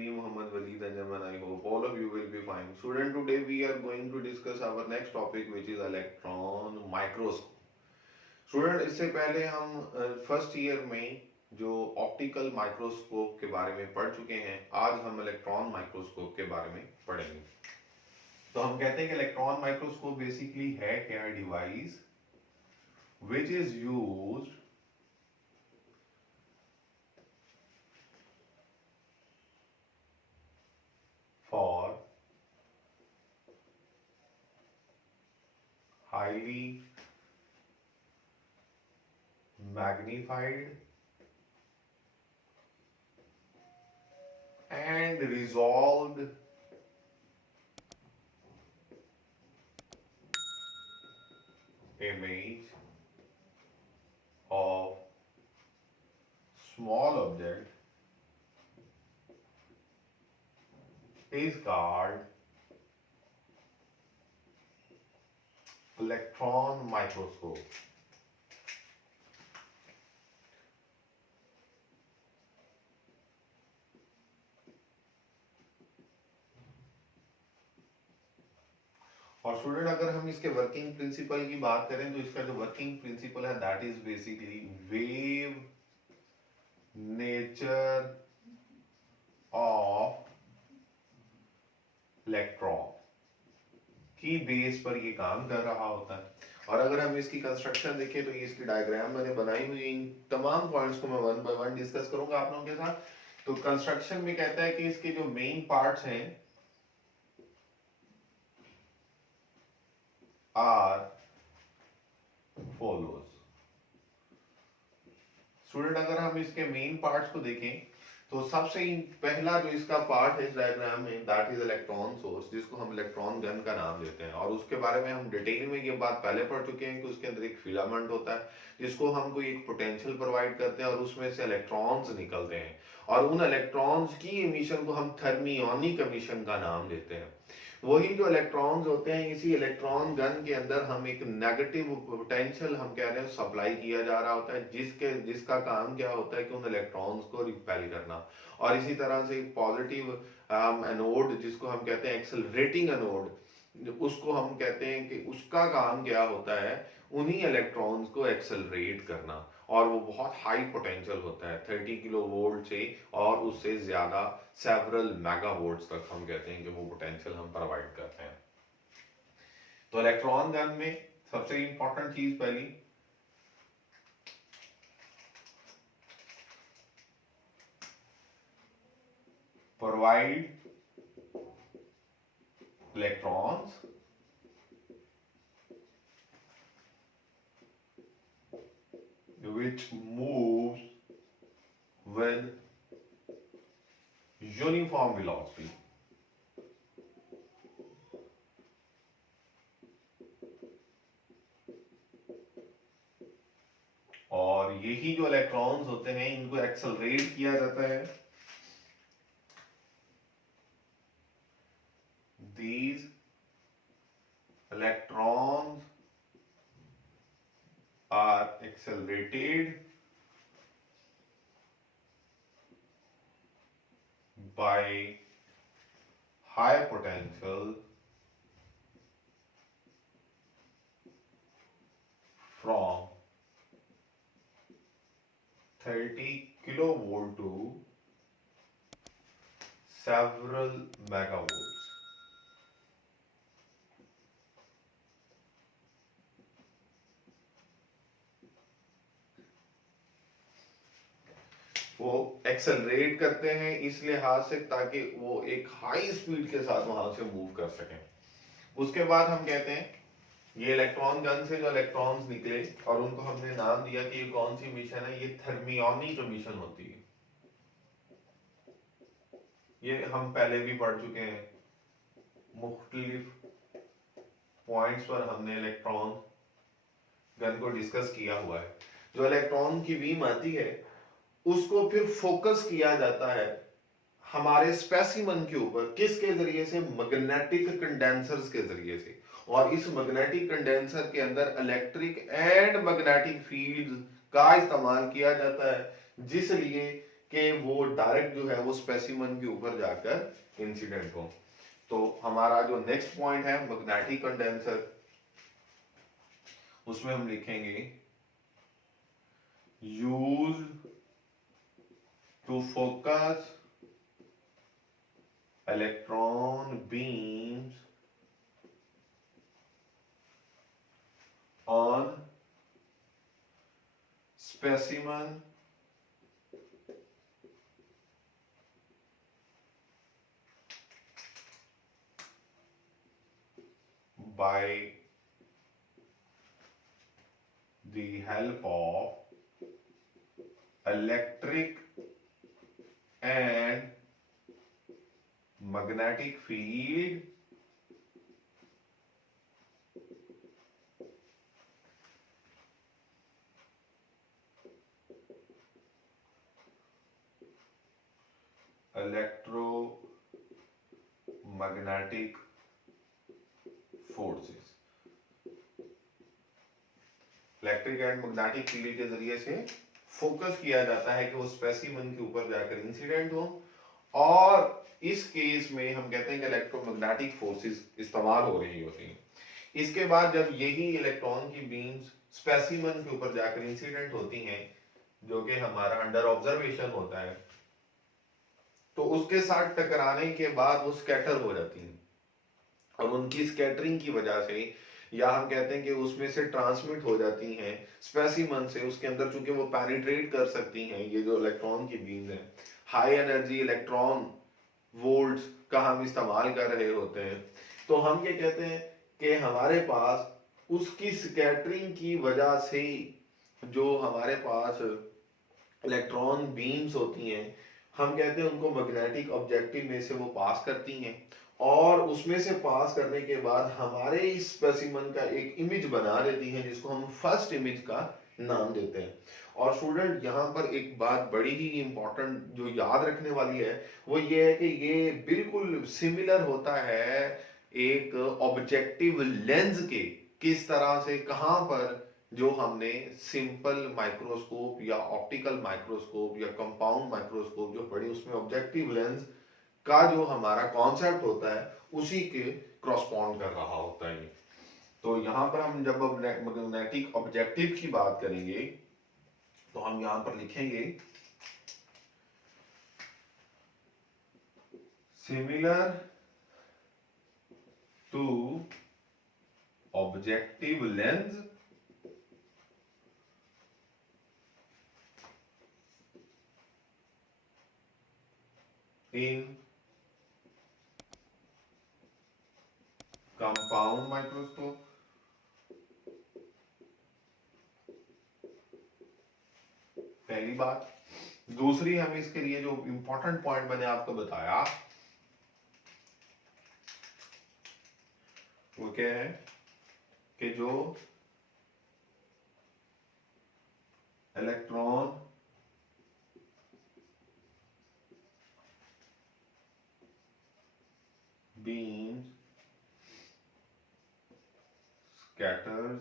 me Muhammad Waleed Anjam and I hope all of you will be fine. Student, today we are going to discuss our next topic which is electron microscope. Student इससे पहले हम first year में जो optical microscope के बारे में पढ़ चुके हैं, आज हम इलेक्ट्रॉन माइक्रोस्कोप के बारे में पढ़ेंगे। तो हम कहते हैं कि इलेक्ट्रॉन माइक्रोस्कोप बेसिकली है क्या, device which is used for highly magnified and resolved image of small object is called electron microscope. और स्टूडेंट अगर हम इसके वर्किंग प्रिंसिपल की बात करें तो इसका जो वर्किंग प्रिंसिपल है that is basically wave nature of electron की बेस पर ये काम कर रहा होता है। और अगर हम इसकी कंस्ट्रक्शन देखें तो ये इसकी डायग्राम मैंने बनाई हुई है। इन तमाम पॉइंट्स को मैं वन बाय वन डिस्कस करूंगा आप लोगों के साथ। तो कंस्ट्रक्शन में कहता है कि इसके जो मेन पार्ट्स हैं आर फॉलोज। स्टूडेंट अगर हम इसके मेन पार्ट्स को देखें तो सबसे पहला जो इसका पार्ट है इस डायग्राम में दैट इज इलेक्ट्रॉन सोर्स, जिसको हम इलेक्ट्रॉन गन का नाम देते हैं। और उसके बारे में हम डिटेल में ये बात पहले पढ़ चुके हैं कि उसके अंदर एक फिलामेंट होता है जिसको हम कोई एक पोटेंशियल प्रोवाइड करते हैं और उसमें से इलेक्ट्रॉन्स निकलते हैं और उन इलेक्ट्रॉन्स की एमिशन को हम थर्मियोनिक एमिशन का नाम देते हैं। वही जो इलेक्ट्रॉन्स होते हैं, इसी इलेक्ट्रॉन गन के अंदर हम एक नेगेटिव पोटेंशियल हम कह रहे हैं सप्लाई किया जा रहा होता है, जिसका काम क्या होता है कि उन इलेक्ट्रॉन्स को रिपेल करना। और इसी तरह से पॉजिटिव एनोड जिसको हम कहते हैं एक्सेलरेटिंग एनोड, उसको हम कहते हैं कि उसका काम क्या होता है उन्हीं इलेक्ट्रॉन्स को एक्सेलरेट करना। और वो बहुत हाई पोटेंशियल होता है 30 किलो वोल्ट से और उससे ज्यादा सेवरल मेगा वोल्ट्स तक हम कहते हैं कि वो पोटेंशियल हम प्रोवाइड करते हैं। तो इलेक्ट्रॉन गन में सबसे इंपॉर्टेंट चीज पहली provide electrons which moves with uniform velocity। और यही जो इलेक्ट्रॉन्स होते हैं इनको एक्सेलरेट किया जाता है। These electrons are accelerated by high potential from 30 kilovolt to several megavolts। वो एक्सेलरेट करते हैं इस लिहाज से ताकि वो एक हाई स्पीड के साथ वहां से मूव कर सकें। उसके बाद हम कहते हैं ये इलेक्ट्रॉन गन से जो इलेक्ट्रॉन्स निकले और उनको हमने नाम दिया कि ये कौन सी मिशन है, ये थर्मियोनिक मिशन होती है। ये हम पहले भी पढ़ चुके हैं, मुख्तलिफ पॉइंट्स पर हमने इलेक्ट्रॉन गन को डिस्कस किया हुआ है। जो इलेक्ट्रॉन की बीम आती है उसको फिर फोकस किया जाता है हमारे स्पेसिमन के ऊपर, किसके जरिए से, मैग्नेटिक कंडेंसर्स के जरिए से। और इस मैग्नेटिक कंडेंसर के अंदर इलेक्ट्रिक एंड मैग्नेटिक फील्ड्स का इस्तेमाल किया जाता है, जिसलिए कि वो डायरेक्ट जो है वो स्पेसिमन के ऊपर जाकर इंसिडेंट हो। तो हमारा जो नेक्स्ट पॉइंट है मैग्नेटिक कंडेंसर, उसमें हम लिखेंगे use to focus electron beams on specimen by the help of electric and magnetic field electromagnetic forces, electric and magnetic field के जरिए से फोकस किया जाता है कि वो स्पेसिमन के ऊपर जाकर इंसिडेंट हो। और इस केस में हम कहते हैं कि इलेक्ट्रोमैग्नेटिक फोर्सेस इस्तेमाल हो रही होती हैं। इसके बाद जब यही इलेक्ट्रॉन की बीम्स स्पेसिमन के ऊपर जाकर इंसिडेंट होती हैं, जो कि हमारा अंडर ऑब्जर्वेशन होता है, तो उसके साथ टकराने के बाद वो स्कैटर हो जाती हैं और उनकी स्कैटरिंग की वजह से, या हम कहते हैं कि उसमें से ट्रांसमिट हो जाती हैं स्पेसिमन से, उसके अंदर चूंकि वो पेनिट्रेट कर सकती हैं, ये जो इलेक्ट्रॉन की बीम्स हैं, हाई एनर्जी इलेक्ट्रॉन वोल्ट्स का हम इस्तेमाल कर रहे होते हैं, तो हम ये कहते हैं कि हमारे पास उसकी स्कैटरिंग की वजह से जो हमारे पास इलेक्ट्रॉन बीम्स होती हैं, हम कहते हैं उनको मैग्नेटिक ऑब्जेक्टिव में से वो पास करती हैं और उसमें से पास करने के बाद हमारे इस स्पेसिमन का एक इमेज बना देती हैं, जिसको हम फर्स्ट इमेज का नाम देते हैं। और स्टूडेंट यहाँ पर एक बात बड़ी ही इंपॉर्टेंट जो याद रखने वाली है वो ये है कि ये बिल्कुल सिमिलर होता है एक ऑब्जेक्टिव लेंस के, किस तरह से कहाँ पर जो हमने सिंपल माइक्रोस्कोप या ऑप्टिकल माइक्रोस्कोप या कंपाउंड माइक्रोस्कोप जो पढ़ी, उसमें ऑब्जेक्टिव लेंस का जो हमारा कॉन्सेप्ट होता है उसी के क्रॉसपॉन्ड कर रहा होता है। तो यहां पर हम जब मैग्नेटिक ऑब्जेक्टिव की बात करेंगे तो हम यहां पर लिखेंगे similar to objective lens in compound microscope, पहली बात। दूसरी, हम इसके लिए जो इंपॉर्टेंट पॉइंट मैंने आपको बताया वो क्या है कि जो electron beams scatters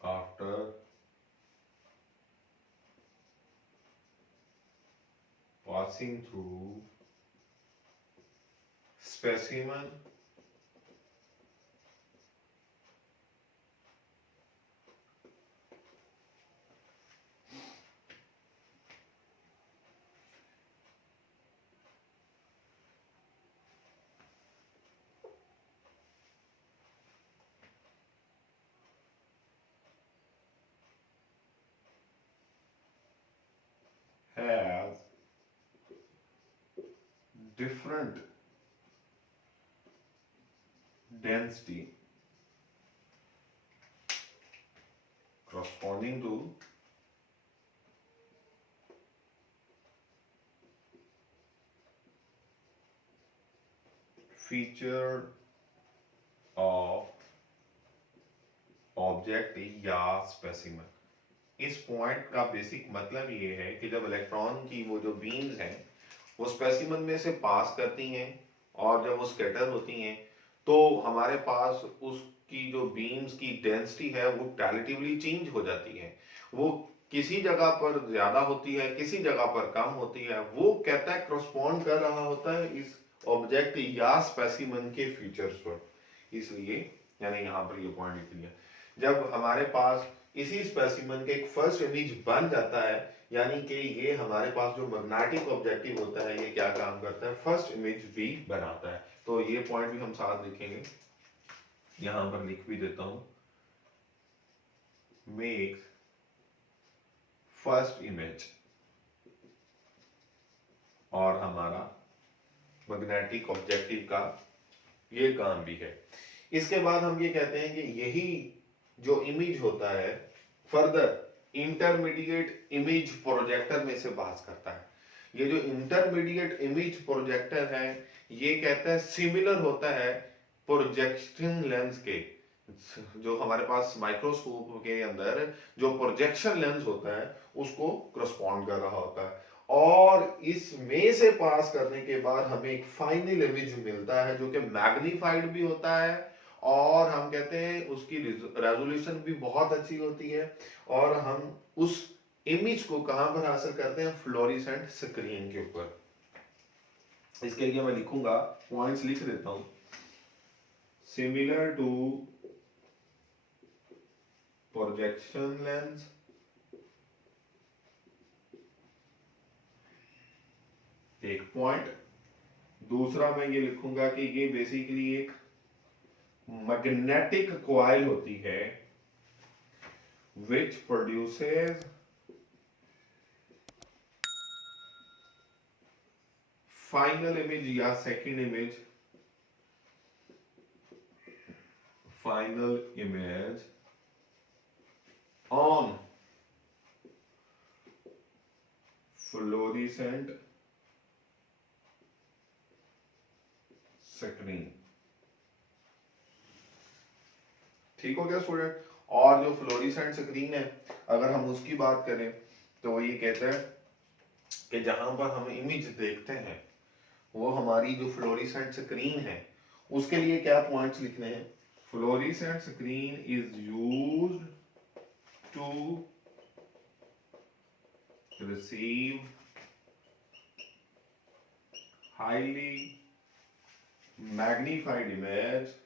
after passing through specimen has different density corresponding to feature of object या स्पेसिमन। इस पॉइंट का बेसिक मतलब ये है कि जब इलेक्ट्रॉन की वो जो बीम्स हैं वो स्पेसिमन में से पास करती हैं और जब वो स्कैटर होती हैं तो हमारे पास उस की जो बीम्स की डेंसिटी है वो रिलेटिवली चेंज हो जाती है। वो किसी जगह पर ज्यादा होती है, किसी जगह पर कम होती है। वो कहता है करस्पॉन्ड कर रहा होता है इस ऑब्जेक्ट या स्पेसिमन के फीचर्स पर। इसलिए यानी यहाँ पर ये पॉइंट लिख लिया। जब हमारे पास इसी स्पेसिमन के एक फर्स्ट इमेज बन जाता है, यानी कि ये हमारे पास जो मैग्नेटिक ऑब्जेक्टिव होता है ये क्या काम करता है, फर्स्ट इमेज भी बनाता है। तो ये पॉइंट भी हम साथ लिखेंगे, यहां पर लिख भी देता हूं, मेक फर्स्ट इमेज, और हमारा मैग्नेटिक ऑब्जेक्टिव का ये काम भी है। इसके बाद हम ये कहते हैं कि यही जो इमेज होता है फर्दर इंटरमीडिएट इमेज प्रोजेक्टर में से पास करता है। ये जो इंटरमीडिएट इमेज प्रोजेक्टर है ये कहता है सिमिलर होता है प्रोजेक्शन लेंस के। जो हमारे पास माइक्रोस्कोप के अंदर जो प्रोजेक्शन लेंस होता है उसको करस्पॉन्ड कर रहा होता है, और इसमें से पास करने के बाद हमें एक फाइनल इमेज मिलता है जो कि मैग्नीफाइड भी होता है, और हम कहते हैं उसकी रेजोल्यूशन भी बहुत अच्छी होती है। और हम उस इमेज को कहां पर हासिल करते हैं, फ्लोरेसेंट स्क्रीन के ऊपर। इसके लिए मैं लिखूंगा, पॉइंट्स लिख देता हूं, सिमिलर टू प्रोजेक्शन लेंस, एक पॉइंट। दूसरा मैं ये लिखूंगा कि ये बेसिकली एक मैग्नेटिक कॉइल होती है which produces फाइनल इमेज या second image, final image on fluorescent screen. ठीक हो गया स्टूडेंट। और जो फ्लोरेसेंट स्क्रीन है अगर हम उसकी बात करें तो वो ये कहता है कि जहां पर हम इमेज देखते हैं वो हमारी जो फ्लोरेसेंट स्क्रीन है उसके लिए क्या पॉइंट्स लिखने हैं, fluorescent screen is used to receive highly magnified image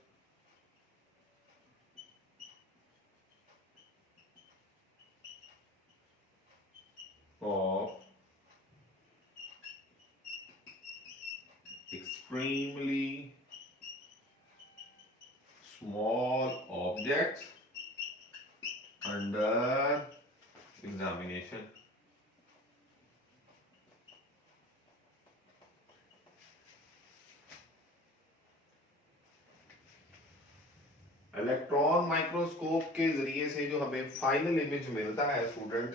of extremely small objects under examination। Electron microscope के जरिए से जो हमें फाइनल इमेज मिलता है स्टूडेंट,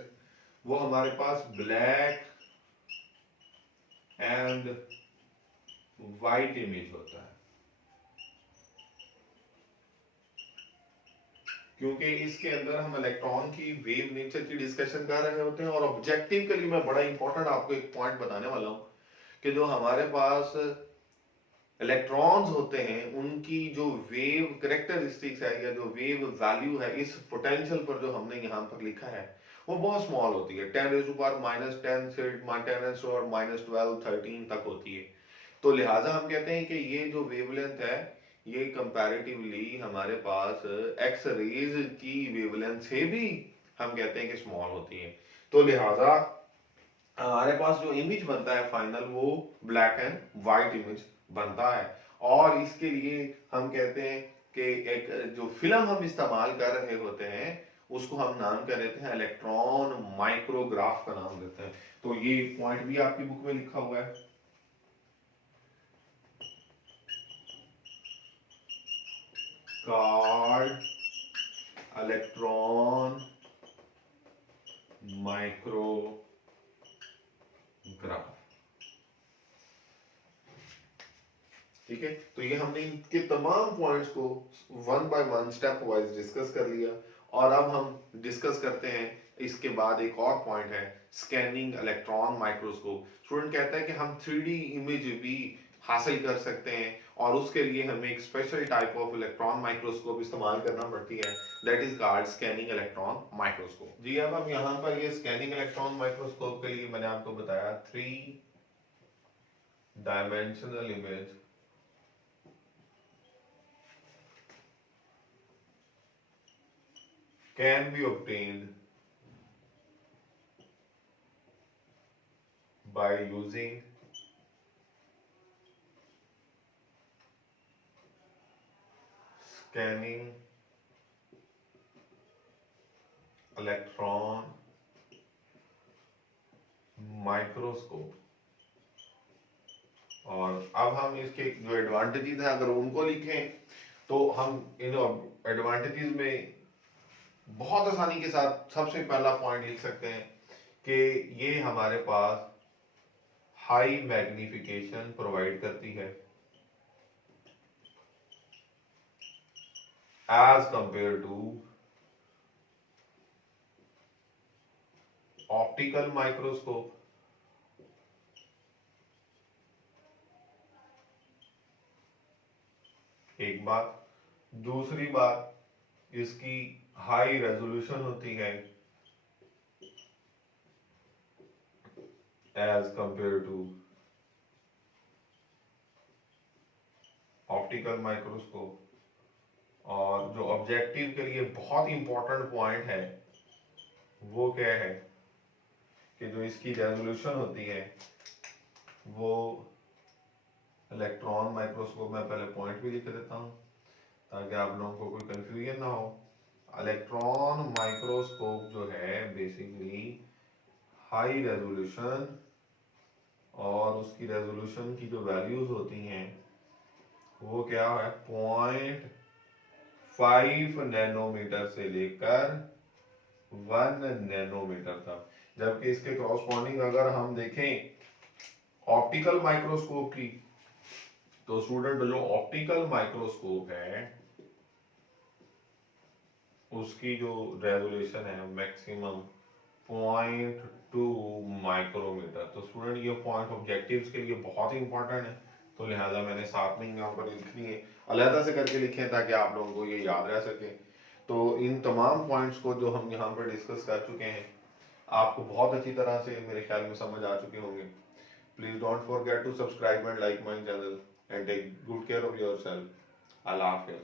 वो हमारे पास ब्लैक एंड वाइट इमेज होता है, क्योंकि इसके अंदर हम इलेक्ट्रॉन की वेव नेचर की डिस्कशन कर रहे होते हैं। और ऑब्जेक्टिव के लिए मैं बड़ा इंपॉर्टेंट आपको एक पॉइंट बताने वाला हूं कि जो हमारे पास इलेक्ट्रॉन्स होते हैं उनकी जो वेव करेक्टरिस्टिक्स है या जो वेव वैल्यू है इस पोटेंशियल पर जो हमने यहाँ पर लिखा है वो बहुत स्मॉल होती है, 10⁻⁻10 से 10⁻⁻12 13 तक होती है। तो लिहाजा हम कहते हैं कि ये जो वेवलेंथ है ये कंपैरेटिवली हमारे पास एक्स रेज की वेवलेंथ से भी हम कहते हैं कि स्मॉल होती है। तो लिहाजा हमारे पास जो इमेज बनता है फाइनल वो ब्लैक एंड व्हाइट इमेज बनता है। और इसके लिए हम कहते हैं कि एक जो फिल्म हम इस्तेमाल कर रहे होते हैं उसको हम नाम कर देते हैं इलेक्ट्रॉन माइक्रोग्राफ का नाम देते हैं। तो ये पॉइंट भी आपकी बुक में लिखा हुआ है। कार्ड इलेक्ट्रॉन माइक्रोग्राफ, ठीक है। तो ये हमने इनके तमाम पॉइंट्स को one by one step wise discuss कर लिया। और अब हम डिस्कस करते हैं इसके बाद एक और पॉइंट है स्कैनिंग इलेक्ट्रॉन माइक्रोस्कोप। स्टूडेंट कहता है कि हम 3D इमेज भी हासिल कर सकते हैं, और उसके लिए हमें एक special type of electron microscope इस्तेमाल करना पड़ती है, that is called scanning electron microscope. जी अब हम यहाँ पर ये स्कैनिंग इलेक्ट्रॉन माइक्रोस्कोप के लिए मैंने आपको बताया 3 dimensional image can be obtained by using scanning electron microscope. और अब हम इसके जो एडवांटेजेस हैं अगर उनको लिखें तो हम इन एडवांटेजेस में बहुत आसानी के साथ सबसे पहला पॉइंट लिख सकते हैं कि ये हमारे पास हाई मैग्निफिकेशन प्रोवाइड करती है as compare to optical microscope. एक बात, दूसरी बात इसकी हाई रेजोल्यूशन होती है as compare to optical microscope. और जो ऑब्जेक्टिव के लिए बहुत इंपॉर्टेंट पॉइंट है वो क्या है कि जो इसकी रेजोल्यूशन होती है वो इलेक्ट्रॉन माइक्रोस्कोप में, पहले पॉइंट भी लिख देता हूं ताकि आप लोगों को कोई कंफ्यूजन ना हो। इलेक्ट्रॉन माइक्रोस्कोप जो है बेसिकली हाई रेजोल्यूशन, और उसकी रेजोल्यूशन की जो वैल्यूज होती हैं वो क्या है 0.5 नैनोमीटर से लेकर 1 नैनोमीटर तक। जबकि इसके क्रॉसपॉन्डिंग अगर हम देखें ऑप्टिकल माइक्रोस्कोप की, तो स्टूडेंट जो ऑप्टिकल माइक्रोस्कोप है उसकी जो रेजोल्यूशन है मैक्सिमम 0.2 माइक्रोमीटर। तो स्टूडेंट ये पॉइंट ऑब्जेक्टिव्स के लिए बहुत ही इंपॉर्टेंट है, तो लिहाजा मैंने साथ में यहाँ पर लिखनी है, अलहदा से करके लिखे ताकि आप लोगों को ये याद रह सके। तो इन तमाम पॉइंट्स को जो हम यहाँ पर डिस्कस कर चुके हैं आपको बहुत अच्छी तरह से मेरे ख्याल में समझ आ चुके होंगे। Please don't forget to subscribe and like my channel and take good care of yourself. अल्लाह हाफिज़।